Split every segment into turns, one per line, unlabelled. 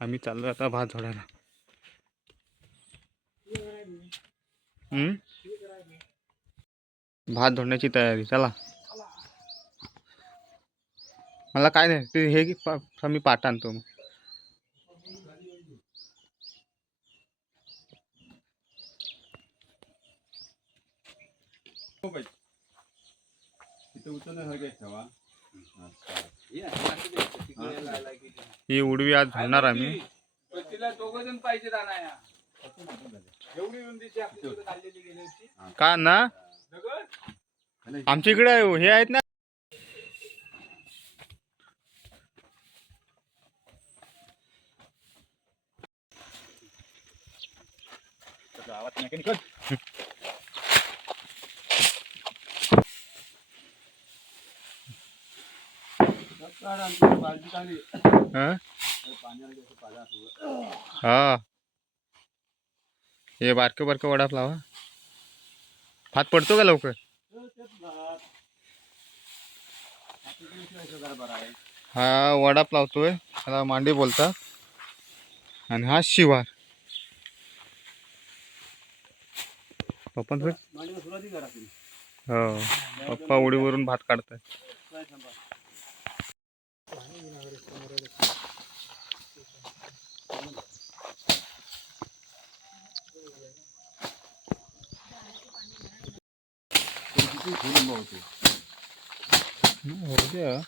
आम्ही चाललो आता भात झोडायला भात धोडण्याची तयारी चला. मला काय नाही ते हे की पा- मी पाठ आणतो मग. ही उडवी आज झोडणार आम्ही.
तिला दोघ जण पाहिजे
का ना? आमच्या इकडे हे. आहेत ना.
काढ
हा? हा. हे बारकं बारकं वडाप लावा. भात पडतो का लवकर? हा वडाप लावतोय. त्याला मांडी बोलतात. आणि हा शिवार. पप्पा हो. पप्पा उडीवरून भात काढताय
काय थांबा. किती फुलं होते
हो द्या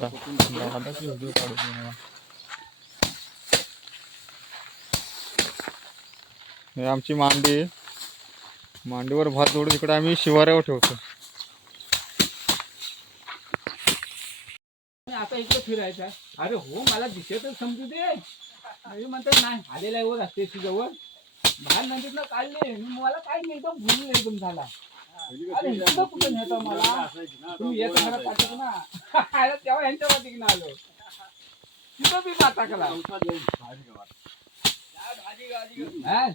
दादाची व्हिडिओ काढू दे मला. हे आमची मांडी आहे. मांडीवर भात जोडून इकडे आम्ही शिवाऱ्यावर ठेवतो.
आता इकडे फिरायचं अरे हो मला दिसतच समजू दे. मी म्हणतात नाही आलेला आहे वर असते जवळ. बाहेर नंतर ना काढले मी मला काय नाही एकदम भूल एकदम झाला. अरे इकडं कुठं नेतो मला? तुम्ही येत घरात पाठवतो ना. अरे तेव्हा यांच्या वाटीक आलो. तिथं बी माता कला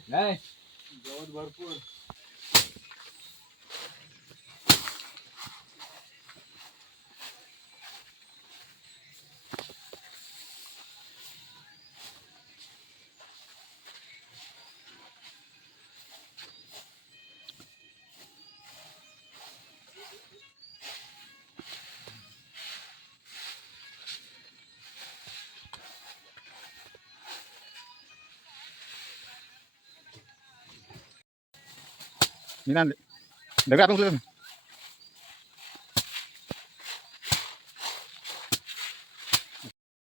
नाही. भरपूर.
मी ना दगड आपण उचलत.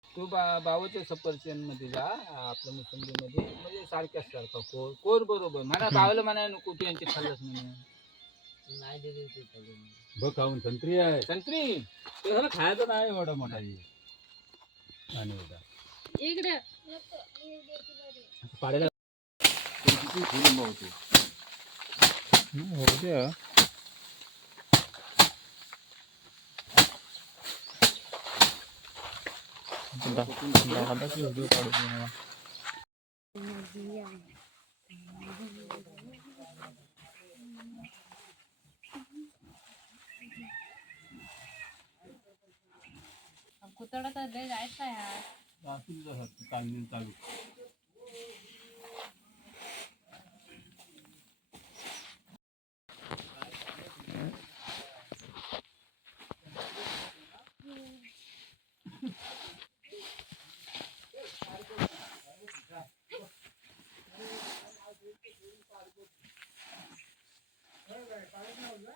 तू बा बाबाच्या सफरचंदमध्ये जा आपल्या मोसंबी मध्ये म्हणजे सारख्याच सारखा कोर कोर बरोबर. म्हणा बावलं म्हणा नको तू यांची खाल्लंच म्हणून
बघ खाऊन संत्री आहे.
संत्री?
ते झालं खायचं नाही एवढा मोठा. आणि एवढा
इकडे.
पाड्याला किती फुलं होते
हो ya? दादाची व्हिडिओ काढू दे मला.
कुतडा तर लय जायचा यार
चालू चालू பதினொன்று